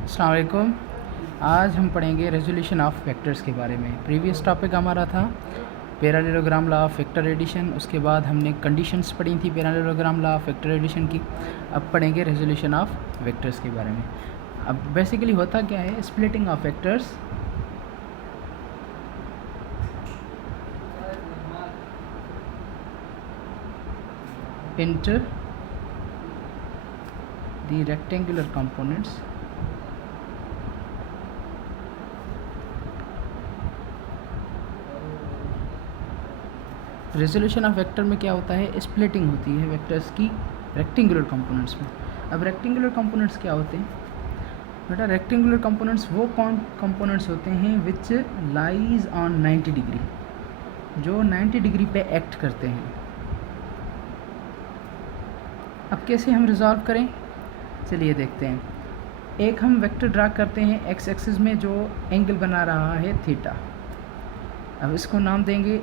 अस्सलाम वालेकुम। आज हम पढ़ेंगे रेजोल्यूशन ऑफ वेक्टर्स के बारे में। प्रीवियस टॉपिक हमारा था parallelogram law of vector addition. उसके बाद हमने कंडीशंस पढ़ी थी parallelogram law of vector addition की। अब पढ़ेंगे रेजोल्यूशन ऑफ वेक्टर्स के बारे में। अब बेसिकली होता क्या है, splitting of vectors into the rectangular components resolution of vector में क्या होता है, स्प्लिटिंग होती है वेक्टर्स की रेक्टेंगुलर कंपोनेंट्स में। अब रेक्टेंगुलर कंपोनेंट्स क्या होते हैं बेटा? रेक्टेंगुलर कंपोनेंट्स वो कंपोनेंट्स होते हैं विच लाइज ऑन 90 डिग्री, जो 90 डिग्री पे एक्ट करते हैं। अब कैसे हम रिजॉल्व करें, चलिए देखते हैं। एक हम वेक्टर ड्रा करते हैं एक्स एक्सिस में जो एंगल बना रहा है थीटा। अब इसको नाम देंगे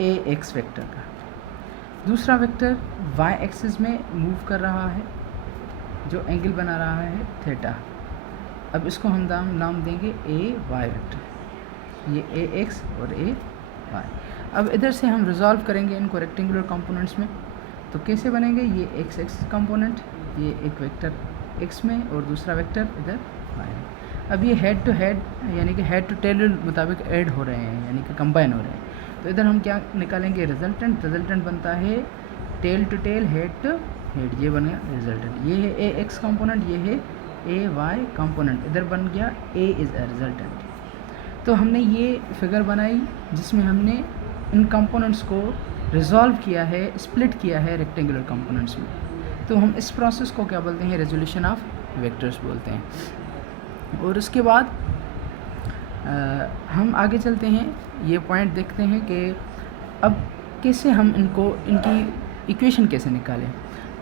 ए एक्स वेक्टर का। दूसरा वेक्टर वाई एक्सिस में मूव कर रहा है जो एंगल बना रहा है थीटा। अब इसको हम नाम देंगे ए वाई वेक्टर, ये ए एक्स और ए वाई। अब इधर से हम रिजॉल्व करेंगे इनको रेक्टेंगुलर कंपोनेंट्स में। तो कैसे बनेंगे, ये एक्स एक्सिस कंपोनेंट, ये एक वेक्टर एक्स में और दूसरा वेक्टर इधर वाई में। अब ये हेड टू हेड यानी कि हेड टू टेल मुताबिक ऐड हो रहे हैं, यानी कि कंबाइन हो रहे हैं। तो इधर हम क्या निकालेंगे, रिजल्टेंट बनता है tail to tail, head to head, ये बन गया रिजल्टेंट। ये है ए एक्स कंपोनेंट, ये है ए वाई कंपोनेंट, इधर बन गया ए इज़ अ रिजल्टेंट। तो हमने ये फिगर बनाई जिसमें हमने इन कंपोनेंट्स को रिजॉल्व किया है, स्प्लिट किया है रेक्टेंगुलर कंपोनेंट्स में। तो हम इस प्रोसेस को क्या बोलते हैं, रेजोल्यूशन ऑफ वेक्टर्स बोलते हैं। और उसके बाद हम आगे चलते हैं, ये पॉइंट देखते हैं कि अब कैसे हम इनकी इक्वेशन कैसे निकालें।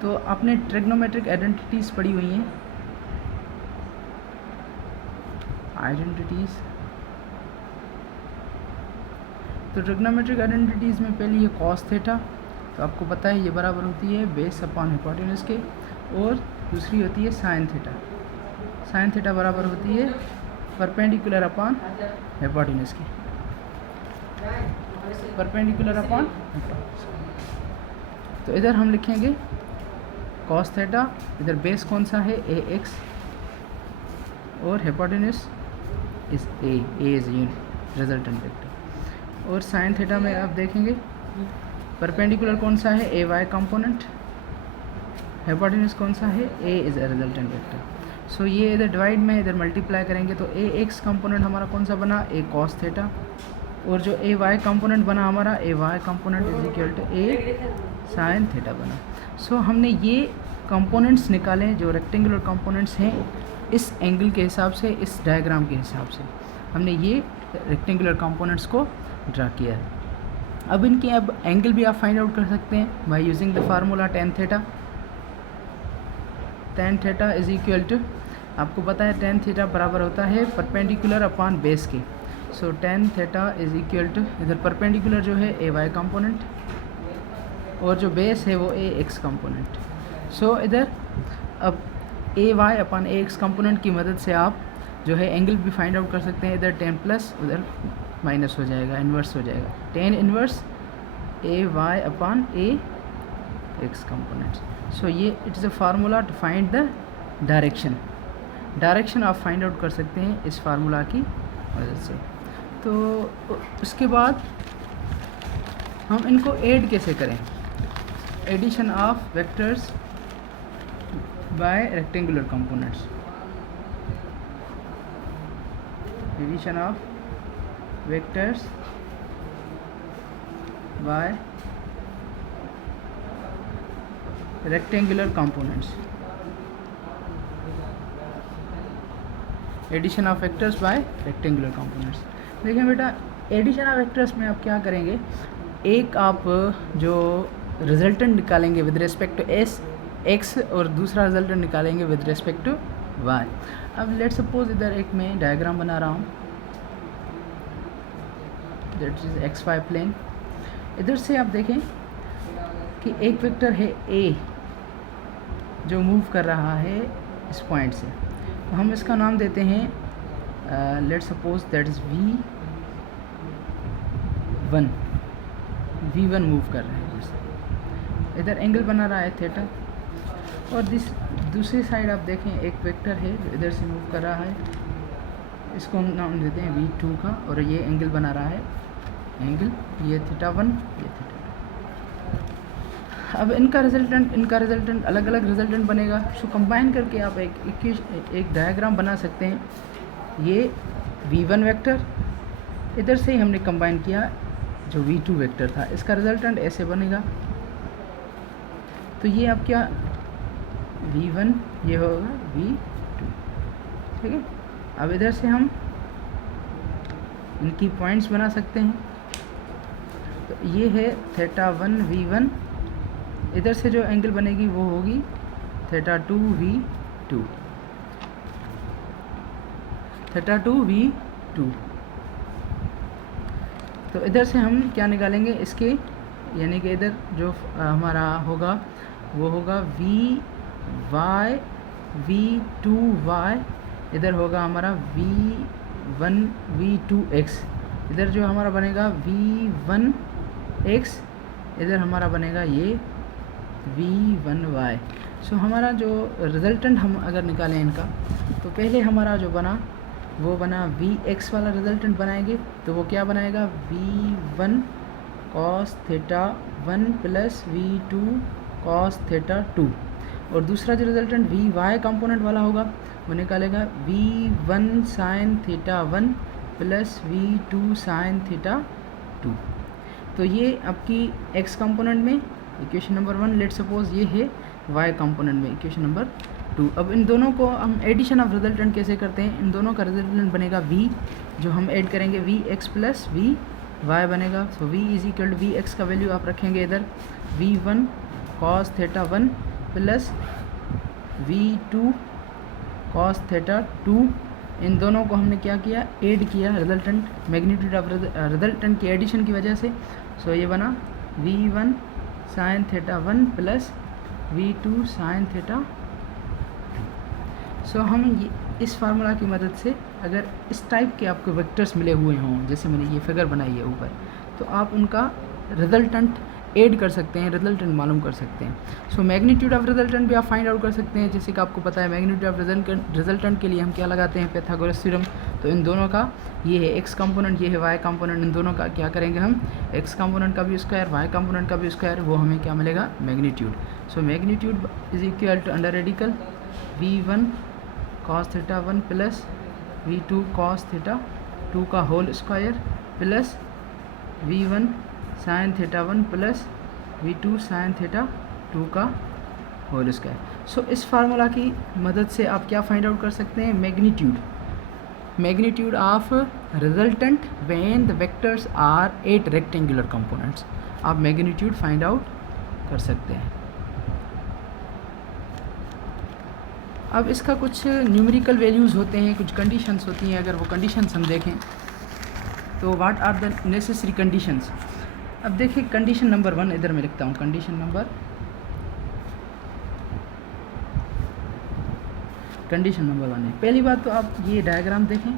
तो आपने ट्रिग्नोमेट्रिक आइडेंटिटीज़ पढ़ी हुई हैं, आइडेंटिटीज़। तो ट्रिग्नोमेट्रिक आइडेंटिटीज़ में पहली ये कॉस थीटा, तो आपको पता है ये बराबर होती है बेस अपॉन हिपोटेनस के। और दूसरी होती है साइन थीटा, साइन थीटा बराबर होती है परपेंडिकुलर अपॉन हिपोटेनस की, परपेंडिकुलर अपॉन। तो इधर हम लिखेंगे कॉस थीटा, इधर बेस कौन सा है, ए एक्स, और hypotenuse is A is unit resultant vector. और साइन थीटा में आप देखेंगे परपेंडिकुलर कौन सा है, ए वाई कंपोनेंट, हिपोटेनस कौन सा है, A is a resultant vector. So ये इधर डिवाइड में इधर मल्टीप्लाई करेंगे तो ए एक्स कंपोनेंट हमारा कौन सा बना, ए कॉस थीटा, और जो ए वाई कंपोनेंट बना हमारा, A Y component is equal to A sine theta बना। सो हमने ये कंपोनेंट्स निकाले जो रेक्टेंगुलर कंपोनेंट्स हैं इस एंगल के हिसाब से, इस डायग्राम के हिसाब से हमने ये रेक्टेंगुलर कंपोनेंट्स को ड्रा किया है। अब इनकी एंगल भी आप फाइंड आउट कर सकते हैं by using the formula tan theta. Tan theta is equal to, आपको पता है टेन थीटा बराबर होता है परपेंडिकुलर अपॉन बेस के। So tan theta is equal to, इधर परपेंडिकुलर जो है ए वाई कंपोनेंट और जो बेस है वो ए एक्स कंपोनेंट। सो इधर अब ए Y upon A x component की मदद से आप जो है एंगल भी फाइंड आउट कर सकते हैं। इधर टेन प्लस उधर माइनस हो जाएगा, इन्वर्स हो जाएगा, tan inverse A Y upon A X components. So ये it is a formula to find the direction आप फाइंड आउट कर सकते हैं इस फार्मूला की मदद से। तो उसके बाद हम इनको ऐड कैसे करें, addition of vectors by rectangular components, addition of vectors by rectangular components, addition of vectors by rectangular components. देखिए बेटा, एडिशन ऑफ वेक्टर्स में आप क्या करेंगे, एक आप जो रिजल्टेंट निकालेंगे with respect to S X और दूसरा रिजल्टेंट निकालेंगे विद रिस्पेक्ट टू वाई। अब लेट सपोज इधर एक मैं डायग्राम बना रहा हूँ, that is X Y plane. इधर से आप देखें कि एक वेक्टर है ए जो मूव कर रहा है इस पॉइंट से, हम इसका नाम देते हैं let suppose that is V1 move कर रहे हैं जैसे इधर एंगल बना रहा है थीटा, और दूसरी साइड आप देखें एक वेक्टर है जो इधर से मूव कर रहा है, इसको हम नाम देते हैं V2 का, और ये एंगल बना रहा है एंगल, ये θ1 ये θ2। अब इनका रिजल्टेंट अलग अलग रिजल्टेंट बनेगा, सो कंबाइन करके आप एक डायग्राम बना सकते हैं। ये V1 वेक्टर इधर से ही हमने कंबाइन किया जो V2 वेक्टर था, इसका रिजल्टेंट ऐसे बनेगा। तो ये आप क्या V1 ये होगा V2, ठीक है। अब इधर से हम इनकी पॉइंट्स बना सकते हैं। तो ये है θ1 V1, इधर से जो एंगल बनेगी वो होगी θ2 V2, θ2 V2। तो इधर से हम क्या निकालेंगे इसके, यानी कि इधर जो हमारा होगा वो होगा Vy V2y, इधर होगा हमारा V1 V2x, इधर जो हमारा बनेगा V1x, इधर हमारा बनेगा ये V1y। सो हमारा जो रिज़ल्टेंट हम अगर निकालें इनका, तो पहले हमारा जो बना वो बना Vx वाला रिज़ल्टेंट बनाएंगे, तो वो क्या बनाएगा V1 cos θ1 plus V2 cos θ2, और दूसरा जो रिज़ल्टेंट Vy कंपोनेंट वाला होगा वो निकालेगा V1 sin θ1 plus V2 sin θ2। तो ये आपकी x कंपोनेंट में इक्वेशन नंबर 1, लेट सपोज ये है y कंपोनेंट में इक्वेशन नंबर 2। अब इन दोनों को हम एडिशन ऑफ रिजल्टेंट कैसे करते हैं, इन दोनों का रिजल्टेंट बनेगा v, जो हम ऐड करेंगे Vx प्लस Vy बनेगा। So v is equal to Vx का वैल्यू आप रखेंगे इधर V1 cos θ1 plus V2 cos θ2, इन दोनों को हमने क्या किया ऐड किया रिजल्टेंट, मैग्नीट्यूड ऑफ रिजल्टेंट की एडिशन की वजह से। सो ये बना V1 sin θ1 plus V2 sin θ2। सो हम इस फार्मूला की मदद से अगर इस टाइप के आपको वेक्टर्स मिले हुए हों, जैसे मैंने ये फिगर बनाई है ऊपर, तो आप उनका रिजल्टेंट ऐड कर सकते हैं, रिजल्टेंट मालूम कर सकते हैं। सो मैग्नीट्यूड ऑफ रिजल्टेंट भी आप फाइंड आउट कर सकते हैं, जैसे कि आपको पता है मैग्नीट्यूड ऑफ रिजल्टेंट के लिए हम क्या लगाते हैं, पाइथागोरस थ्योरम। तो इन दोनों का ये है x कंपोनेंट, ये है y कंपोनेंट, इन दोनों का क्या करेंगे हम x कंपोनेंट का भी स्क्वायर y कंपोनेंट का भी स्क्वायर, वो हमें क्या मिलेगा magnitude. So magnitude is equal to under radical V1 cos θ1 plus V2 cos θ2 का whole square plus V1 sin θ1 plus V2 sin θ2 का होल स्क्वायर। सो इस फार्मूला की मदद से आप क्या फाइंड आउट कर सकते हैं, magnitude of resultant when the vectors are 8 rectangular components, आप मैग्नीट्यूड फाइंड आउट कर सकते हैं। अब इसका कुछ न्यूमेरिकल वैल्यूज़ होते हैं, कुछ कंडीशंस होती हैं, अगर वो कंडीशंस हम देखें तो what are the necessary conditions. अब देखिए कंडीशन नंबर 1 इधर मैं लिखता हूँ, कंडीशन नंबर 1 है। पहली बात तो आप ये डायग्राम देखें,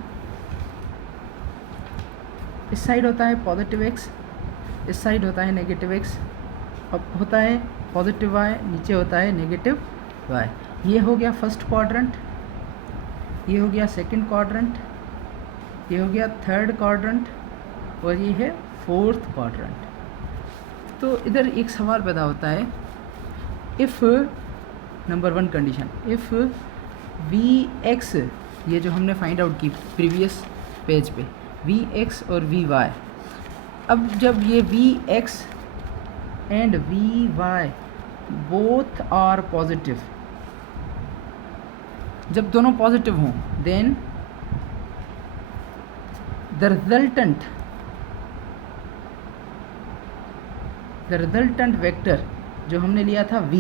इस साइड होता है पॉजिटिव x, इस साइड होता है नेगेटिव x, अब होता है पॉजिटिव y, नीचे होता है नेगेटिव y। ये हो गया फर्स्ट क्वाड्रेंट, ये हो गया सेकंड क्वाड्रेंट, ये हो गया थर्ड क्वाड्रेंट, और ये है फोर्थ क्वाड्रेंट। तो इधर एक सवाल पैदा होता है, if number 1 condition, if Vx, ये जो हमने फाइंड आउट की प्रीवियस पेज पे, Vx और Vy, अब जब ये Vx and Vy both are positive, जब दोनों पॉजिटिव हों, देन द रिजल्टेंट वेक्टर जो हमने लिया था v,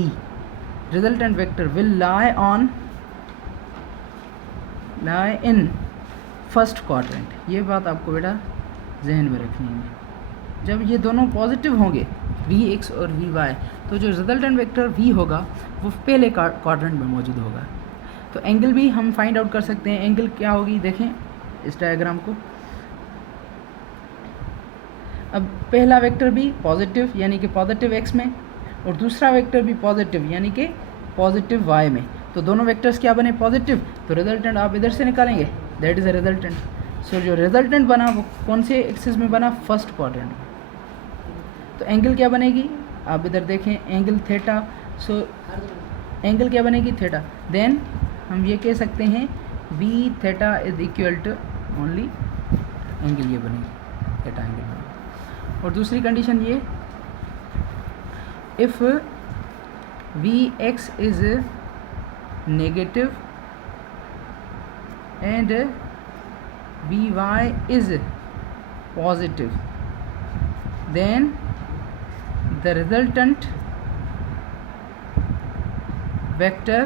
resultant vector will lie in first quadrant. ये बात आपको बेटा जहन में रखनी है। जब ये दोनों पॉजिटिव होंगे Vx और Vy, तो जो रिजल्टेंट वेक्टर v होगा वो पहले क्वाड्रेंट में मौजूद होगा। तो एंगल भी हम फाइंड आउट कर सकते हैं। एंगल क्या होगी देखें इस डायग्राम को। अब पहला वेक्टर भी पॉजिटिव यानी कि पॉजिटिव एक्स में, और दूसरा वेक्टर भी पॉजिटिव यानी कि पॉजिटिव वाई में, तो दोनों वेक्टर्स क्या बने पॉजिटिव, तो रिजल्टेंट आप इधर से निकालेंगे, दैट इज़ अ रिजल्टेंट। सो जो रिजल्टेंट बना वो कौन से एक्सिस में बना, फर्स्ट क्वाड्रेंट में। तो एंगल क्या बनेगी आप इधर देखें, एंगल थीटा। सो एंगल क्या बनेगी थीटा। देन हम ये कह सकते हैं V theta is equal to only angle ये बनेगी थीटा एंगल बनेगी। और दूसरी कंडीशन ये, if V X is negative and V Y is positive, then the resultant vector,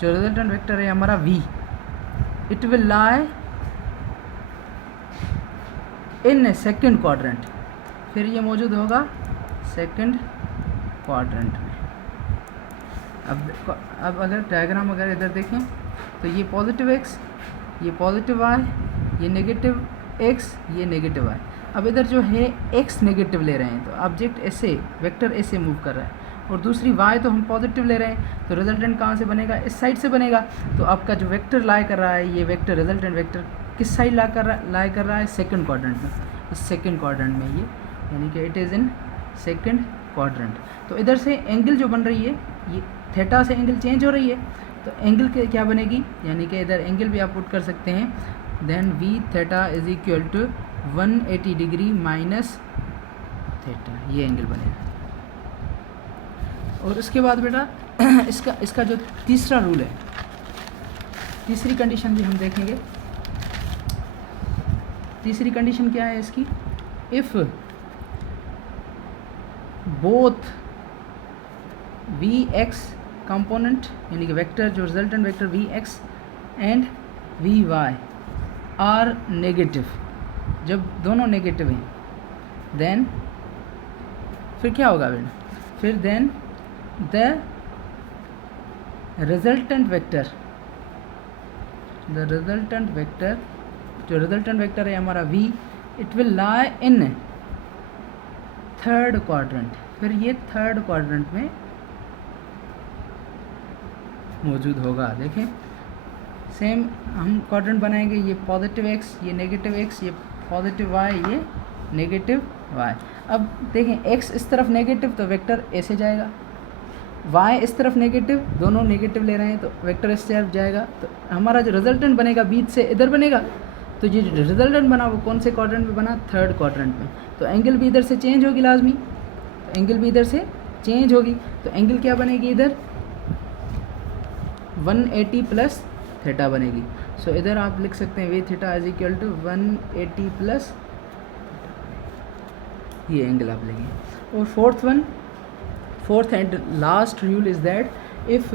जो रिजल्टेंट वेक्टर है हमारा v, it will lie in second quadrant, फिर ये मौजूद होगा सेकंड क्वाड्रेंट में। अब अगर डायग्राम अगर इधर देखें तो ये पॉजिटिव x, ये पॉजिटिव y, ये नेगेटिव x, ये नेगेटिव y। अब इधर जो है x नेगेटिव ले रहे हैं तो ऑब्जेक्ट ऐसे वेक्टर ऐसे मूव कर रहा है, और दूसरी y तो हम पॉजिटिव ले रहे हैं, तो रिजल्टेंट कहाँ से बनेगा, इस साइड से बनेगा। तो आपका जो वेक्टर लाई कर रहा है ये वेक्टर रिजल्टेंट वेक्टर किस साइड लाई कर रहा है, सेकंड क्वाड्रेंट में, इस सेकंड क्वाड्रेंट में ये, यानी कि it is in second quadrant. तो इधर से एंगल जो बन रही है ये थीटा से एंगल चेंज हो रही है, तो एंगल क्या बनेगी, यानी कि इधर एंगल भी आप पुट कर सकते हैं, then V theta is equal to 180 degree minus theta, ये एंगल बनेगा। और उसके बाद बेटा इसका जो तीसरा रूल है, तीसरी कंडीशन भी हम देखेंगे। तीसरी कंडीशन क्या है इसकी, if both V X component यानी कि वेक्टर जो resultant vector V X and V Y are negative, जब दोनों नेगेटिव हैं देन फिर क्या होगा बेटा, फिर then the resultant vector, the resultant vector जो रिजल्टेंट वेक्टर है हमारा v, it will lie in third quadrant, फिर ये थर्ड क्वाड्रेंट में मौजूद होगा। देखें सेम हम क्वाड्रेंट बनाएंगे, ये पॉजिटिव x, ये नेगेटिव x, ये पॉजिटिव y, ये नेगेटिव y। अब देखें x इस तरफ नेगेटिव तो वेक्टर ऐसे जाएगा, y इस तरफ नेगेटिव, दोनों नेगेटिव ले रहे हैं तो वेक्टर इस तरफ जाएगा। तो हमारा जो रिजल्टेंट बनेगा बीच से इधर बनेगा, तो ये जो रिजल्टेंट बना वो कौन से क्वाड्रेंट में बना, थर्ड क्वाड्रेंट में। तो एंगल भी इधर से चेंज होगी लाजमी, तो एंगल भी इधर से चेंज होगी, तो एंगल क्या बनेगी इधर 180 प्लस थीटा बनेगी। सो इधर आप लिख सकते हैं V theta is equal to 180 plus, ये एंगल आप लेंगे। और fourth and last rule is that if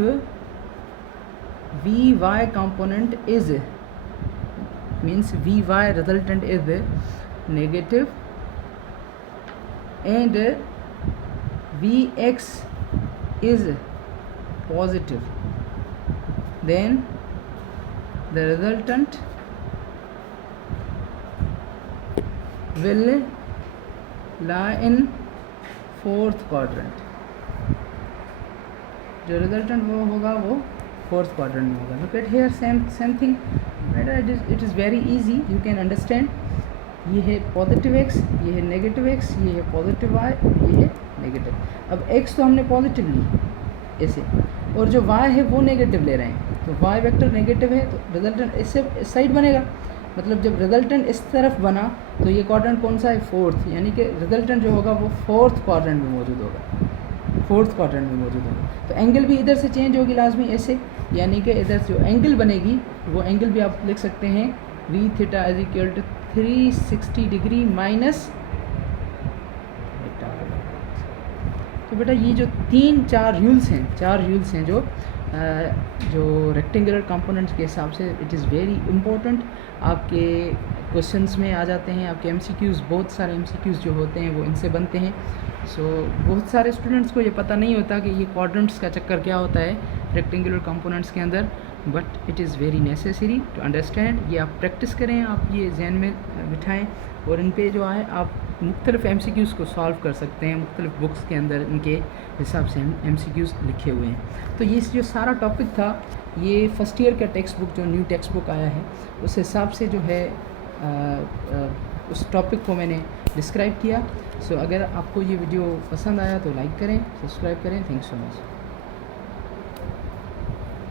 V Y component is means V Y resultant is negative and V X is positive, then the resultant will lie in fourth quadrant, जो resultant वो होगा वो fourth quadrant में होगा। Look at here same thing बेटा, it is very easy, you can understand. ये है positive x, ये है नेगेटिव x, ये है पॉजिटिव y, ये है नेगेटिव। अब x तो हमने पॉजिटिव ली ऐसे, और जो y है वो नेगेटिव ले रहे हैं, तो y वेक्टर नेगेटिव है तो रिजल्टेंट इससे इस साइड बनेगा। मतलब जब रिजल्टेंट इस तरफ बना तो ये क्वाड्रेंट कौन सा है, फोर्थ, यानी कि रिजल्टेंट जो होगा वो फोर्थ क्वाड्रेंट में मौजूद होगा, फोर्थ क्वाड्रेंट में मौजूद होगा। तो एंगल भी इधर से चेंज होगी लाजमी ऐसे, यानी कि इधर से जो एंगल बनेगी वो एंगल भी आप लिख सकते हैं V theta is equal to 360 degree minus. तो बेटा ये जो चार रूल्स हैं जो रेक्टेंगुलर कंपोनेंट्स के हिसाब से इट इज़ वेरी इंपॉर्टेंट, आपके क्वेश्चंस में आ जाते हैं, आपके एमसीक्यूज़, बहुत सारे एमसीक्यूज़ जो होते हैं वो इनसे बनते हैं। सो बहुत सारे स्टूडेंट्स को ये पता नहीं होता कि ये क्वाड्रेंट्स का चक्कर क्या होता है, रेक्टेंगुलर कंपोनेंट्स के अंदर, but it is very necessary to understand. ये आप प्रैक्टिस करें, आप ये जहन में बिठाएं, और इन पे जो है आप मुख्तलिफ MCQs को सॉल्व कर सकते हैं। मुख्तलिफ बुक्स के अंदर इनके हिसाब से MCQs लिखे हुए हैं। तो ये जो सारा टॉपिक था, ये फर्स्ट ईयर का टेक्स्ट बुक जो न्यू टेक्स्ट बुक आया है उस हिसाब से जो है उस टॉपिक को मैंने डिस्क्राइब किया। सो अगर आपको ये वीडियो पसंद आया तो लाइक करें, सब्सक्राइब करें। Thanks so much.